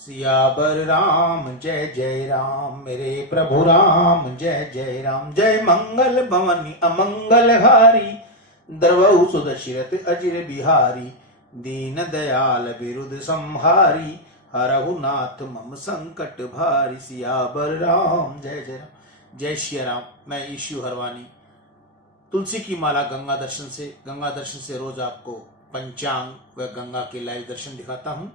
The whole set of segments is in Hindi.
सियावर राम जय जय राम, मेरे प्रभु राम जय जय राम। जय मंगल भवनी अमंगल हारी, द्रवहु सुदशरथ अजिर बिहारी। दीन दयाल बिरुद संहारी, हरहु नाथ मम संकट भारी। सियावर राम जय जय राम। जय श्री राम। मैं ईशु हरवानी तुलसी की माला गंगा दर्शन से रोज आपको पंचांग व गंगा के लाइव दर्शन दिखाता हूं।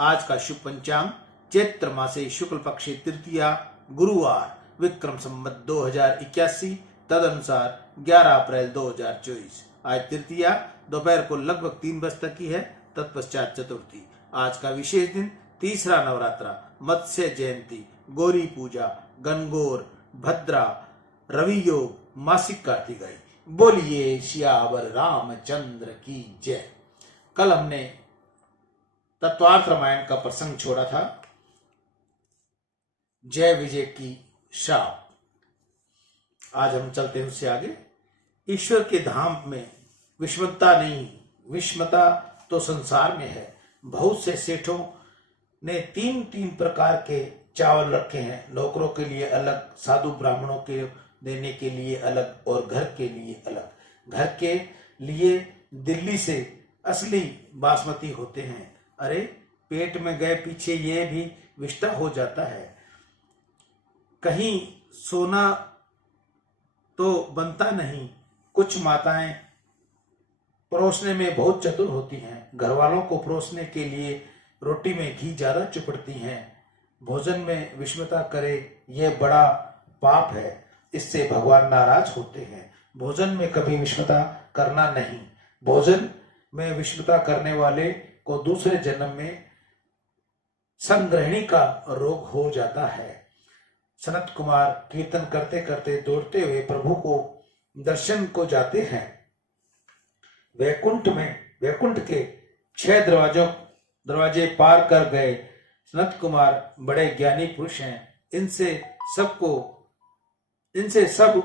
आज का शुभ पंचांग चैत्र मासे शुक्ल पक्ष तृतीया गुरुवार, विक्रम संवत 2081, तदनुसार 11 अप्रैल 2024। आज तृतीया दोपहर को लगभग 3 बजे तक की है, तत्पश्चात चतुर्थी। आज का विशेष दिन तीसरा नवरात्रा, मत्स्य जयंती, गौरी पूजा, गणगौर, भद्रा, रवि योग, मासिक कार्तिकाई। बोलिए सियावर रामचंद्र की जय। कल हमने तत्वार्थ रामायण का प्रसंग छोड़ा था, जय विजय की शाप। आज हम चलते हैं उससे आगे। ईश्वर के धाम में विषमता नहीं, विषमता तो संसार में है। बहुत से सेठों ने तीन प्रकार के चावल रखे हैं, नौकरों के लिए अलग, साधु ब्राह्मणों के देने के लिए अलग और घर के लिए अलग। घर के लिए दिल्ली से असली बासमती होते हैं। अरे पेट में गए पीछे ये भी विष्टा हो जाता है। कहीं सोना तो बनता नहीं। कुछ माताएं परोसने में बहुत चतुर होती हैं। घर वालों को परोसने के लिए रोटी में घी ज्यादा चुपड़ती हैं। भोजन में विषमता करे यह बड़ा पाप है, इससे भगवान नाराज होते हैं। भोजन में कभी विषमता करना नहीं। भोजन में विषमता करने वाले को दूसरे जन्म में संग्रहणी का रोग हो जाता है। सनत कुमार कीर्तन करते करते दौड़ते हुए प्रभु को दर्शन को जाते हैं। वैकुंठ के 6 दरवाजे पार कर गए। सनत कुमार बड़े ज्ञानी पुरुष हैं। इनसे सब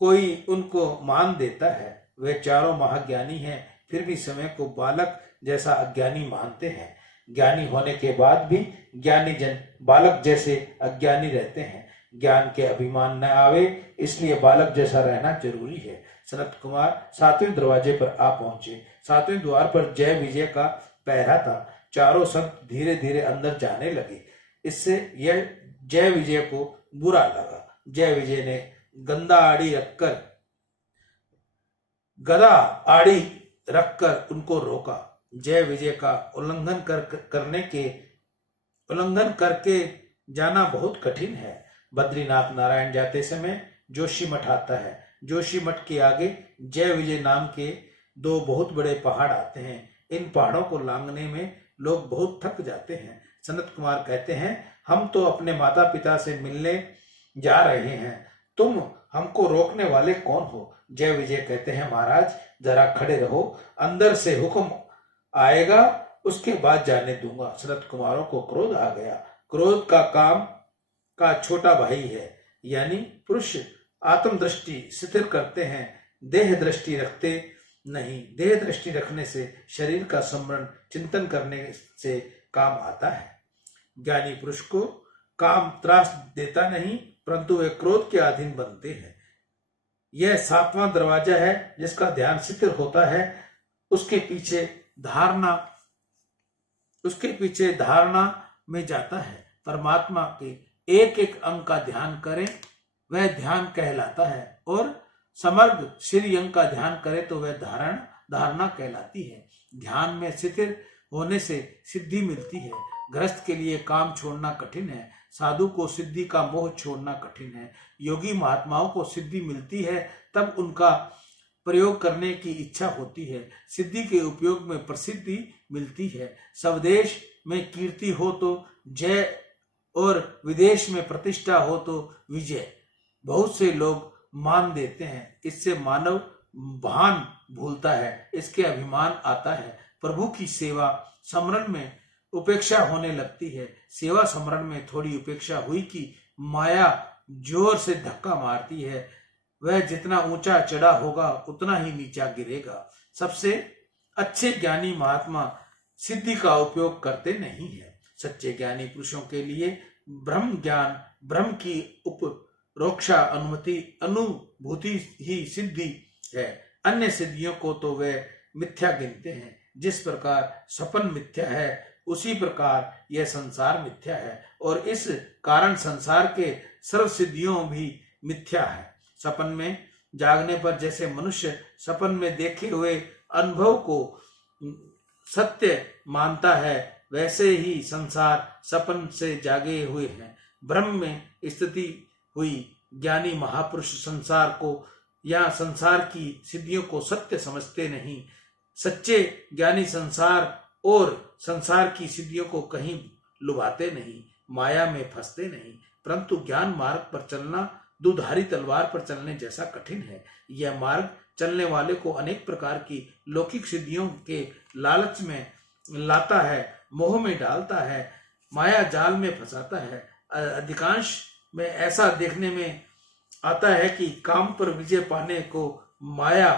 कोई उनको मान देता है। वे चारों महाज्ञानी हैं, फिर भी समय को बालक जैसा अज्ञानी मानते हैं। ज्ञानी होने के बाद भी ज्ञानी जन बालक जैसे अज्ञानी रहते हैं। ज्ञान के अभिमान न आवे, इसलिए बालक जैसा रहना जरूरी है। सनत कुमार 7वें दरवाजे पर आ पहुंचे। 7वें द्वार पर जय विजय का पहरा था। चारों संत धीरे धीरे अंदर जाने लगे। इससे यह जय विजय को बुरा लगा। जय विजय ने गदा आड़ी रखकर उनको रोका। जय विजय का उल्लंघन करके जाना बहुत कठिन है। बद्रीनाथ नारायण जाते समय जोशी मठ आता है। जोशी मठ के आगे जय विजय नाम के 2 बहुत बड़े पहाड़ आते हैं। इन पहाड़ों को लांघने में लोग बहुत थक जाते हैं। सनत कुमार कहते हैं, हम तो अपने माता पिता से मिलने जा रहे हैं, तुम हमको रोकने वाले कौन हो? जय विजय कहते हैं, महाराज जरा खड़े रहो, अंदर से हुक्म आएगा, उसके बाद जाने दूंगा। सनत कुमारों को क्रोध आ गया। क्रोध का काम का छोटा भाई है। यानी पुरुष आत्म दृष्टि स्थिर करते हैं, देह दृष्टि रखते नहीं। देह दृष्टि रखने से शरीर का स्मरण चिंतन करने से काम आता है। ज्ञानी पुरुष को काम त्रास देता नहीं, परंतु वे क्रोध के अधीन बनते हैं। यह 7वां दरवाजा है जिसका ध्यान स्थिर होता है। उसके पीछे धारणा में जाता है। परमात्मा के एक एक अंग का ध्यान करें, वह ध्यान कहलाता है, और समग्र श्री अंग का ध्यान करे तो वह धारणा कहलाती है। ध्यान में स्थिर होने से सिद्धि मिलती है। गृहस्थ के लिए काम छोड़ना कठिन है। साधु को सिद्धि का मोह छोड़ना कठिन है। योगी महात्माओं को सिद्धि मिलती है तब उनका प्रयोग करने की इच्छा होती है। सिद्धि के उपयोग में प्रसिद्धि मिलती है। स्वदेश में कीर्ति हो तो जय, और विदेश में प्रतिष्ठा हो तो विजय। बहुत से लोग मान देते हैं, इससे मानव भान भूलता है, इसके अभिमान आता है। प्रभु की सेवा स्मरण में उपेक्षा होने लगती है। सेवा स्मरण में थोड़ी उपेक्षा हुई कि माया जोर से धक्का मारती है। वह जितना ऊंचा चढ़ा होगा उतना ही नीचा गिरेगा। सबसे अच्छे ज्ञानी महात्मा सिद्धि का उपयोग करते नहीं है। सच्चे ज्ञानी पुरुषों के लिए ब्रह्म ज्ञान, ब्रह्म की उपरोक्षा अनुभूति ही सिद्धि है। अन्य सिद्धियों को तो वे मिथ्या गिनते हैं। जिस प्रकार सपन मिथ्या है, उसी प्रकार यह संसार मिथ्या है, और इस कारण संसार के सर्व सिद्धियों भी मिथ्या है। सपन में जागने पर जैसे मनुष्य सपन में देखे हुए अनुभव को सत्य मानता है, वैसे ही संसार सपन से जागे हुए हैं। ब्रह्म में स्थिति हुई ज्ञानी महापुरुष संसार को या संसार की सिद्धियों को सत्य समझते नहीं। सच्चे ज्ञानी संसार और संसार की सिद्धियों को कहीं लुभाते नहीं, माया में फंसते नहीं। परंतु ज्ञान मार्ग पर चलना दुधारी तलवार पर चलने जैसा कठिन है। यह मार्ग चलने वाले को अनेक प्रकार की लौकिक सिद्धियों के लालच में लाता है, मोह में डालता है, माया जाल में फंसाता है। अधिकांश में ऐसा देखने में आता है कि काम पर विजय पाने को माया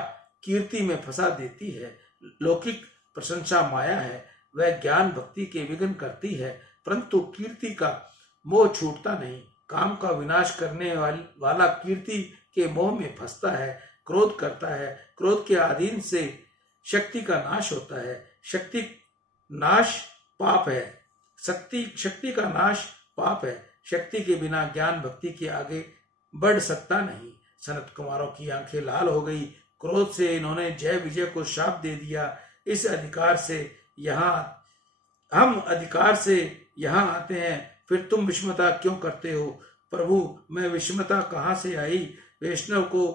कीर्ति में फंसा देती है। लौकिक प्रशंसा माया है, वह ज्ञान भक्ति के विघ्न करती है, परंतु कीर्ति का मोह छूटता नहीं। काम का विनाश करने वाला कीर्ति के मोह में फंसता है, क्रोध करता है। क्रोध के अधीन से शक्ति का नाश होता है। शक्ति नाश पाप है, शक्ति का नाश पाप है। शक्ति के बिना ज्ञान भक्ति के आगे बढ़ सकता नहीं। सनत कुमारों की आंखें लाल हो गई। क्रोध से इन्होंने जय विजय को शाप दे दिया। इस अधिकार से हम अधिकार से यहाँ आते हैं, फिर तुम विषमता क्यों करते हो? प्रभु, मैं विषमता कहाँ से आई? वैष्णव को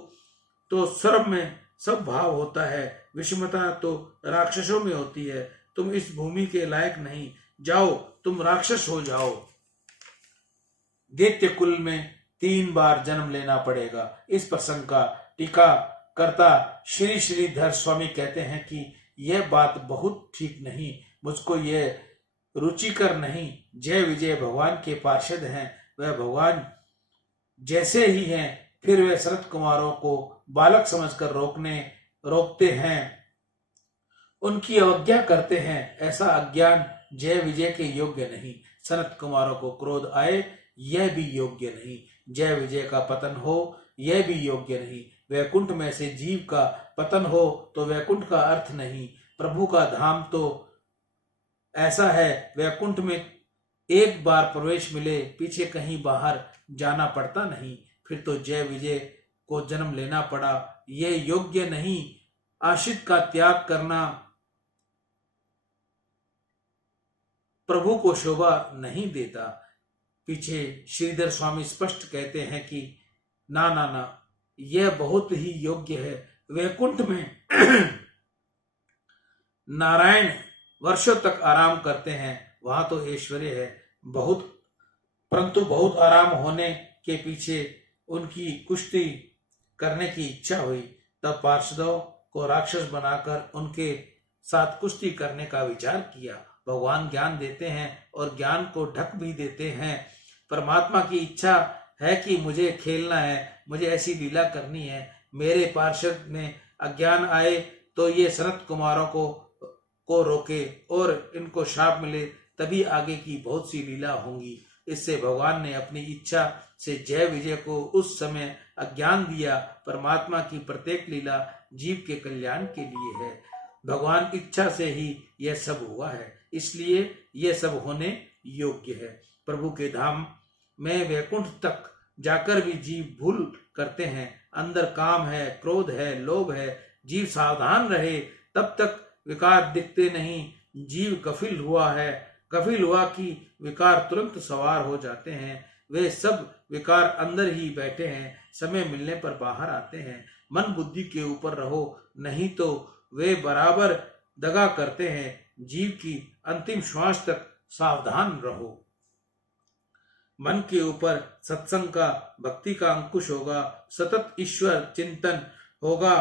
तो सर्व में सब भाव होता है, विषमता तो राक्षसों में होती है। तुम इस भूमि के लायक नहीं, जाओ तुम राक्षस हो जाओ। दैत्य कुल में 3 बार जन्म लेना पड़ेगा। इस प्रसंग का टीका करता श्री श्रीधर स्वामी कहते हैं कि यह बात बहुत ठीक नहीं, मुझको यह रुचिकर नहीं। जय विजय भगवान के पार्षद हैं, वह भगवान जैसे ही हैं, फिर वे शरत कुमारों को बालक समझकर रोकते हैं, उनकी अवज्ञा करते हैं। ऐसा अज्ञान जय विजय के योग्य नहीं। सनत कुमारों को क्रोध आए, यह भी योग्य नहीं। जय विजय का पतन हो, यह भी योग्य नहीं। वैकुंठ में से जीव का पतन हो तो वैकुंठ का अर्थ नहीं। प्रभु का धाम तो ऐसा है, वैकुंठ में एक बार प्रवेश मिले, पीछे कहीं बाहर जाना पड़ता नहीं। फिर तो जय विजय को जन्म लेना पड़ा, यह योग्य नहीं। आश्रित का त्याग करना प्रभु को शोभा नहीं देता। पीछे श्रीधर स्वामी स्पष्ट कहते हैं कि ना ना ना, यह बहुत ही योग्य है। वैकुंठ में नारायण वर्षों तक आराम करते हैं, वहां तो ऐश्वर्य है बहुत, परंतु बहुत आराम होने के पीछे उनकी कुश्ती करने की इच्छा हुई। तब पार्षदों को राक्षस बनाकर उनके साथ कुश्ती करने का विचार किया। भगवान ज्ञान देते हैं और ज्ञान को ढक भी देते हैं। परमात्मा की इच्छा है कि मुझे खेलना है, मुझे ऐसी लीला करनी है। मेरे पार्षद में अज्ञान आए तो ये सनत कुमारों को रोके और इनको शाप मिले, तभी आगे की बहुत सी लीला होंगी। इससे भगवान ने अपनी इच्छा से जय विजय को उस समय अज्ञान दिया। परमात्मा की प्रत्येक लीला जीव के कल्याण के लिए है। भगवान इच्छा से ही यह सब हुआ है, इसलिए यह सब होने योग्य है। प्रभु के धाम में वैकुंठ तक जाकर भी जीव भूल करते हैं। अंदर काम है, क्रोध है, लोभ है। जीव सावधान रहे, तब तक विकार दिखते नहीं। जीव कफिल हुआ कि विकार तुरंत सवार हो जाते हैं। वे सब विकार अंदर ही बैठे हैं, समय मिलने पर बाहर आते हैं। मन बुद्धि के ऊपर रहो, नहीं तो वे बराबर दगा करते हैं। जीव की अंतिम श्वास तक सावधान रहो। मन के ऊपर सत्संग का, भक्ति का अंकुश होगा, सतत ईश्वर चिंतन होगा,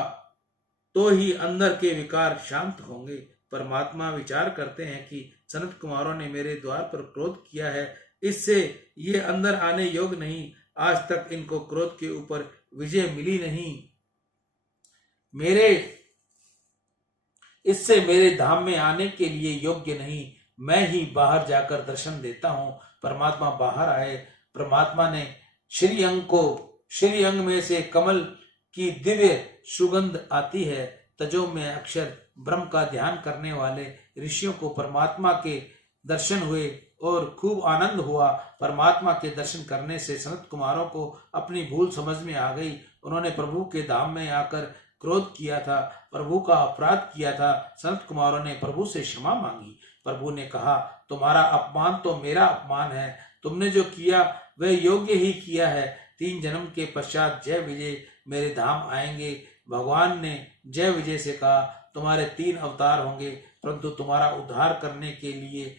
तो ही अंदर के विकार शांत होंगे। परमात्मा विचार करते हैं कि सनत कुमारों ने मेरे द्वार पर क्रोध किया है, इससे ये अंदर आने योग्य नहीं। आज तक इनको क्रोध के ऊपर विजय मिली नहीं। इससे मेरे धाम में आने के लिए योग्य नहीं। मैं ही बाहर जाकर दर्शन देता हूँ। परमात्मा बाहर आए। परमात्मा ने श्री अंग में से कमल की दिव्य सुगंध आती है। तजो में अक्षर ब्रह्म का ध्यान करने वाले ऋषियों को परमात्मा के दर्शन हुए और खूब आनंद हुआ। परमात्मा के दर्शन करने से सनत कुमारों को अपनी भूल समझ में आ गई। उन्होंने प्रभु के धाम में आकर क्रोध किया था, प्रभु का अपराध किया था। सनत कुमारों ने प्रभु से क्षमा मांगी। प्रभु ने कहा, तुम्हारा अपमान तो मेरा अपमान है। तुमने जो किया वह योग्य ही किया है। 3 जन्म के पश्चात जय विजय मेरे धाम आएंगे। भगवान ने जय विजय से कहा, तुम्हारे 3 अवतार होंगे, परंतु तुम्हारा उद्धार करने के लिए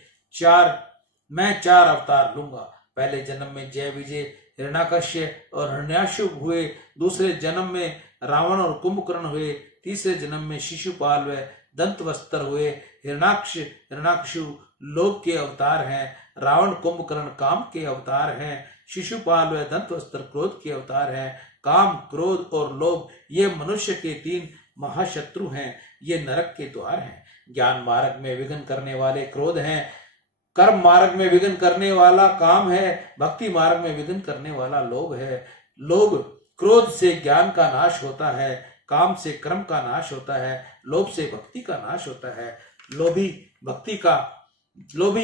मैं 4 अवतार लूंगा। पहले जन्म में जय विजय हिरण्याकश्य और हिरण्याशु हुए। दूसरे जन्म में रावण और कुंभकर्ण हुए। तीसरे जन्म में शिशुपाल व दंतवस्त्र हुए। हिरण्याक्षु लोभ के अवतार हैं। रावण कुंभकर्ण काम के अवतार हैं। शिशुपाल व दंतवस्त्र क्रोध के अवतार हैं। काम, क्रोध और लोभ ये मनुष्य के 3 महाशत्रु हैं। ये नरक के द्वार हैं। ज्ञान मार्ग में विघ्न करने वाले क्रोध हैं। कर्म मार्ग में विघ्न करने वाला काम है। भक्ति मार्ग में विघ्न करने वाला लोभ है। लोभ, क्रोध से ज्ञान का नाश होता है। काम से कर्म का नाश होता है। लोभ से भक्ति का नाश होता है। लोभी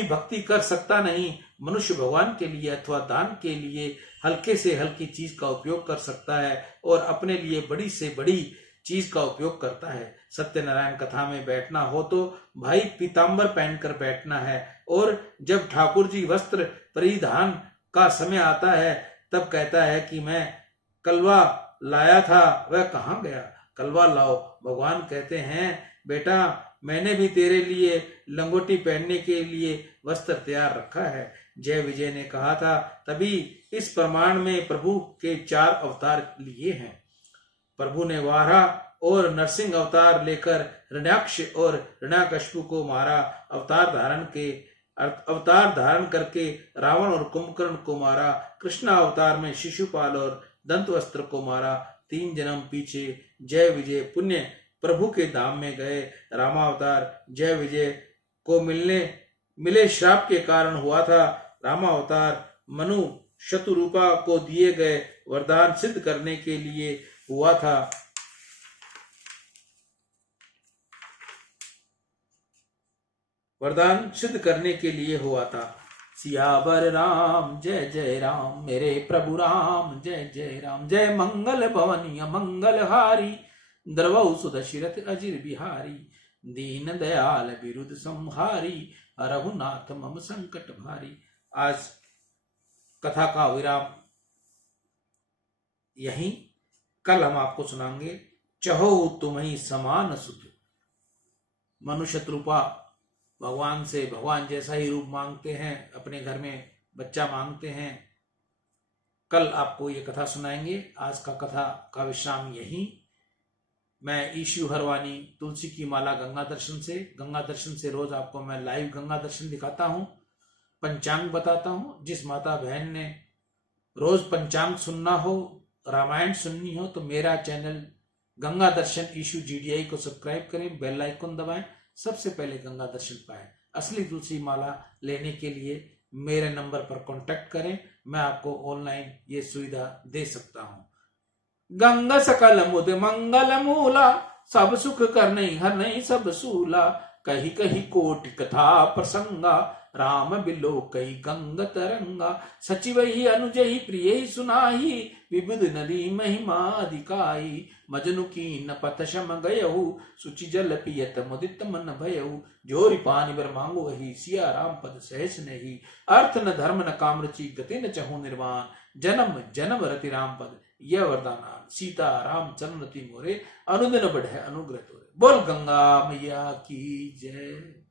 भक्ति कर सकता नहीं। मनुष्य भगवान के लिए अथवा दान के लिए हल्के से हल्की चीज का उपयोग कर सकता है और अपने लिए बड़ी से बड़ी चीज का उपयोग करता है। सत्यनारायण कथा में बैठना हो तो भाई पीतांबर पहनकर बैठना है, और जब ठाकुर जी वस्त्र परिधान का समय आता है तब कहता है कि मैं कलवा लाया था, वह कहाँ गया? कलवा लाओ। भगवान कहते हैं, बेटा मैंने भी तेरे लिए लंगोटी पहनने के लिए वस्त्र तैयार रखा है। जय विजय ने कहा था, तभी इस प्रमाण में प्रभु के 4 अवतार लिए हैं। प्रभु ने वाराह और नरसिंह अवतार लेकर हिरण्याक्ष और हिरण्याकश्यप को मारा। अवतार धारण करके रावण और कुंभकर्ण को मारा। कृष्ण अवतार में शिशुपाल और दंतवस्त्र को मारा। 3 जन्म पीछे जय विजय पुण्य प्रभु के धाम में गए। रामावतार जय विजय को मिले श्राप के कारण हुआ था। रामावतार मनु शतरूपा को दिए गए वरदान सिद्ध करने के लिए हुआ था। सियावर राम जय जय राम, मेरे प्रभु राम जय जय राम। जय मंगल भवन मंगल हारी, द्रवौ सुदशरथ अजिर बिहारी। दीन दयाल विरुद्ध संहारी, रघुनाथ मम संकट भारी। आज कथा का विराम यहीं। कल हम आपको सुनाएंगे चहो तुम्हीं समान सुध। मनुष्य रूपा भगवान से भगवान जैसा ही रूप मांगते हैं, अपने घर में बच्चा मांगते हैं। कल आपको ये कथा सुनाएंगे। आज का कथा का विश्राम यहीं। मैं ईशु हरवानी तुलसी की माला गंगा दर्शन से रोज आपको मैं लाइव गंगा दर्शन दिखाता हूँ, पंचांग बताता हूँ। जिस माता बहन ने रोज पंचांग सुनना हो, रामायण सुननी हो, तो मेरा चैनल गंगा दर्शन ईशु GDI को सब्सक्राइब करें, बेल आइकन दबाएं, सबसे पहले गंगा दर्शन पाएं। असली तुलसी माला लेने के लिए मेरे नंबर पर कांटेक्ट करें, मैं आपको ऑनलाइन ये सुविधा दे सकता हूं। गंगा सकल मुद मंगल मूला, सब सुख करने हर नहीं सब सूला। कही कही कोटि कथा प्रसंगा, राम बिलो कई गंग तरंगा। सचिव ही अनुज ही प्रिय ही सुनाही, विबुध नदी महिमा अधिकाई। मजनु की न पथ शम गयहु, सुचि जल पियत मुदित मन भयहु। जोरि पानी बर मांगो वही, सिया राम पद सहस नहीं। अर्थ न धर्म न काम रुचि, गति न चहु निर्वाण। जन्म जन्म रति राम पद, यह वरदान। सीता राम चरण रति मोरे, अनुदिन बढ़े अनुग्रह तोरे। बोल गंगा मैया की जय।